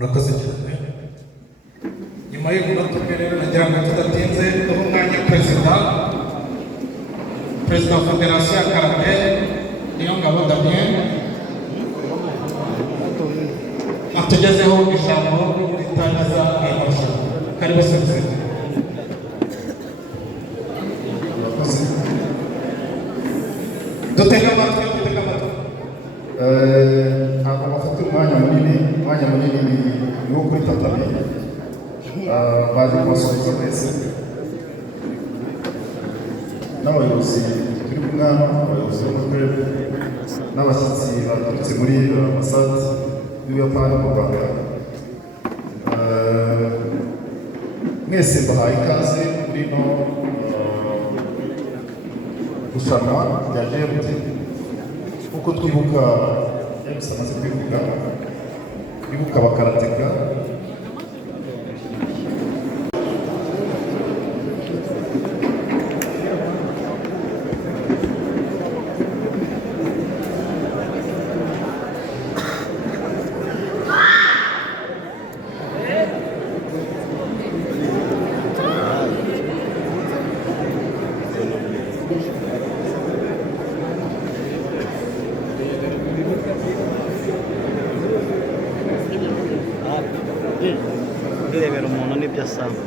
murakoze cyane. Nyuma y'umunota umwe rero nagira ngo tudatinze duhe umwanya perezida wa federasiyo ya karate Niyongabo Damien atugezeho ijambo ritangaza aya marushanwa. Karibu serivisi. Dutega amatwi. Ntabwo bafata umwanya munini ni wo kuri tatami baje kubasubiza mwese n'abayobozi turi kumwe hano, abayobozi b'amakurere n'abashyitsi baturutse muri ambasade y'Ubuyapani mu Rwanda. Mwese mbahaye ikaze muri no rushanwa rya GMT. Uko twibuka James amaze kwibuka abakarateka birebera umuntu n'ibyo asaba.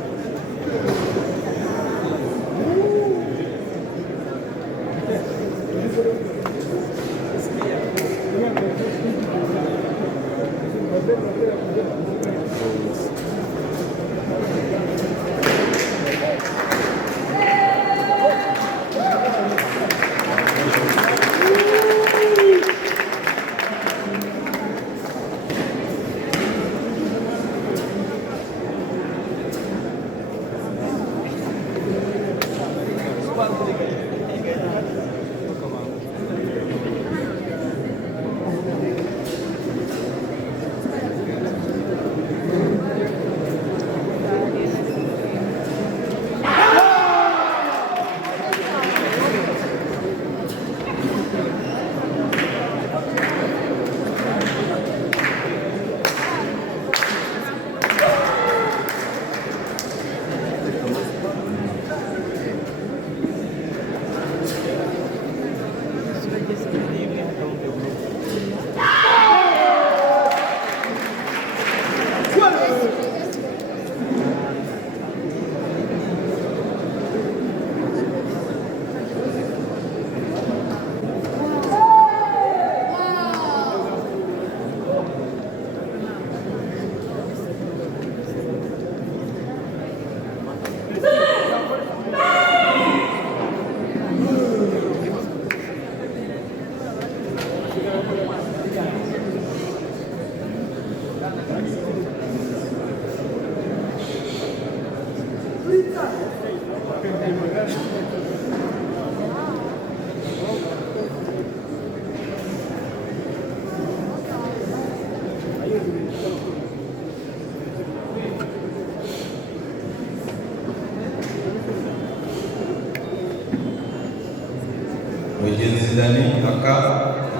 Mugenzi Dani aka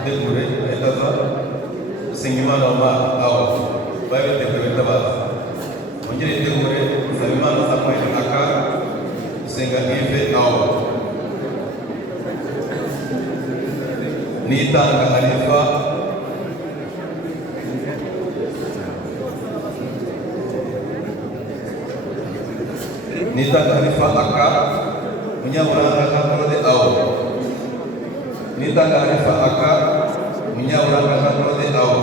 Delmure etaza Singimana Omar aho bari bateguye tabaza mungere Delmure Sabimana Samuel aka Senga Eve aho Nitanga Halifa aka Munyaburanga Kamode aho Nitanga Halifa aka Munyaburanga Kamode aho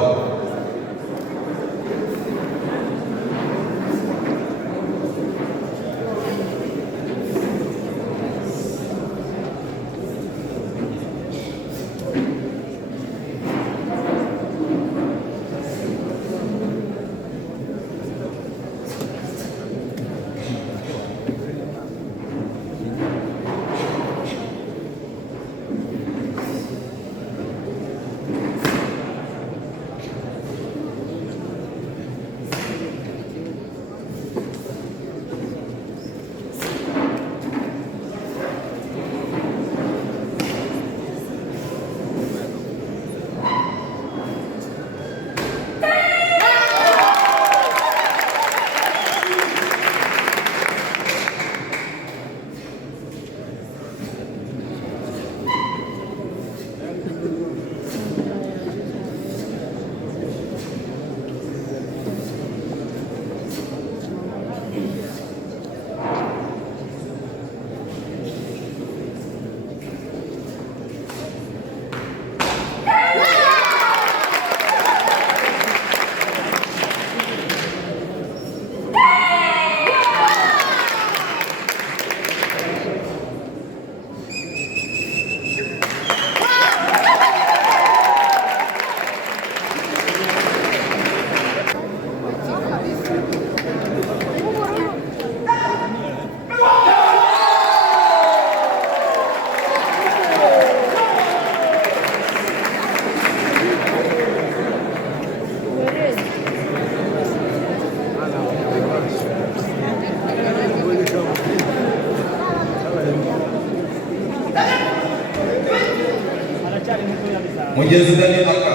Mugenzi Dani Aka,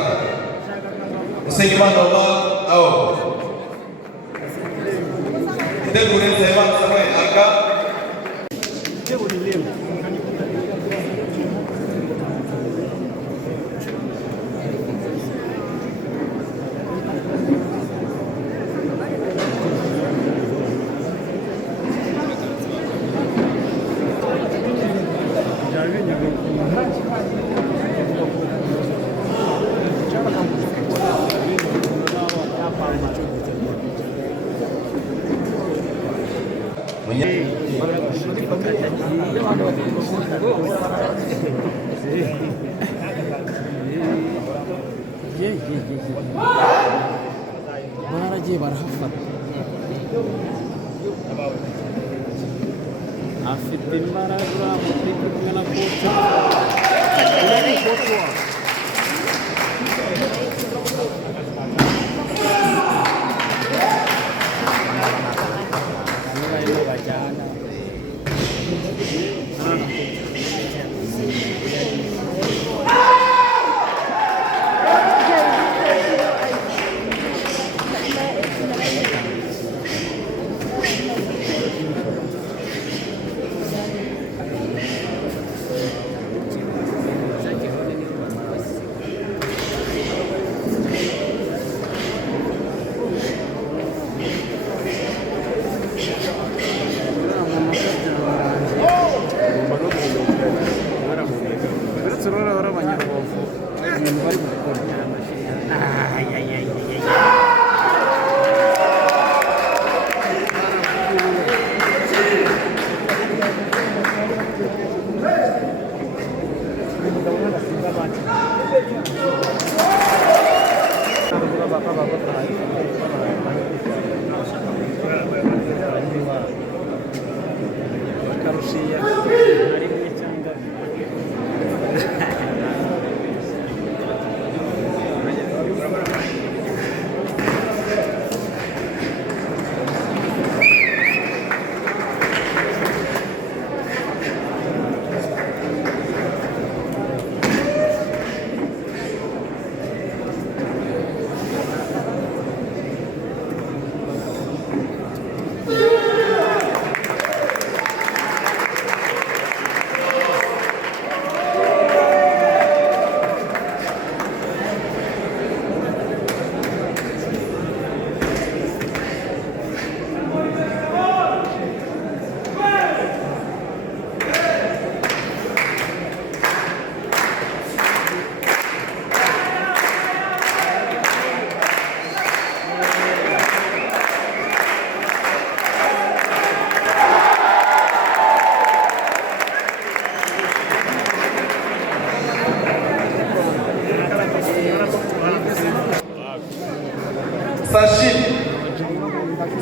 Usengimana Omar Ao, Itegure Nsabimana Samuel Aka. baragiye barahafata afite imbaraga muri kumwe na kocha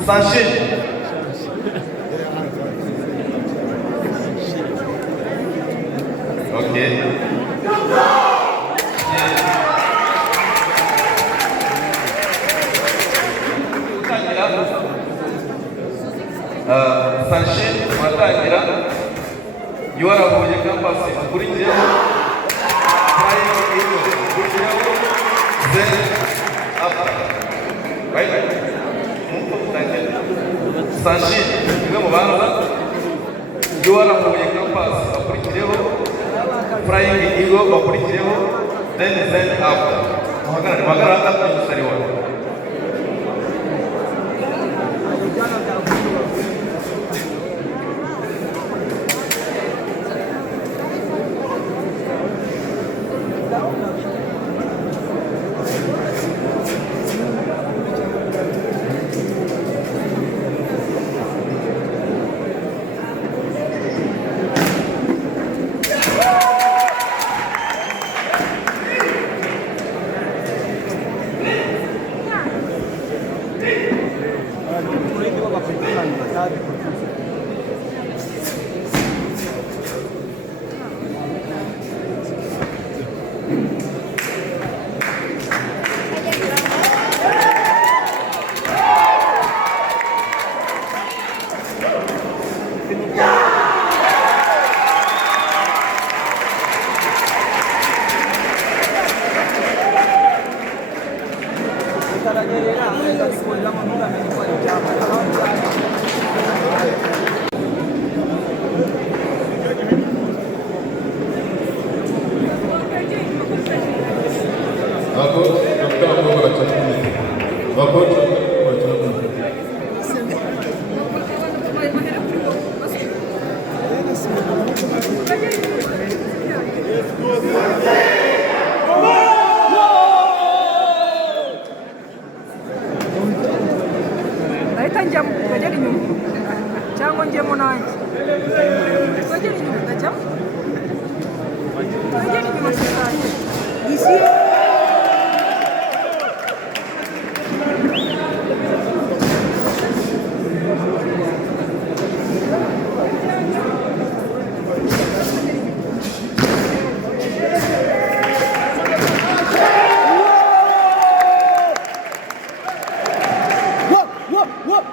Sachin. Okay. Sachin watangira yuwarahuye campus akurikiyeho Sachin imwe mu banza yuwarahuye campus akurikiyeho Flying Eagle bakurikiyeho then after magara atatu ndahita njyamo tukagera inyuma cyangwa njyemo nanjye tukagera inyuma ndajyamo tukagera inyuma tuzagira isi Whoop, whoop, whoop.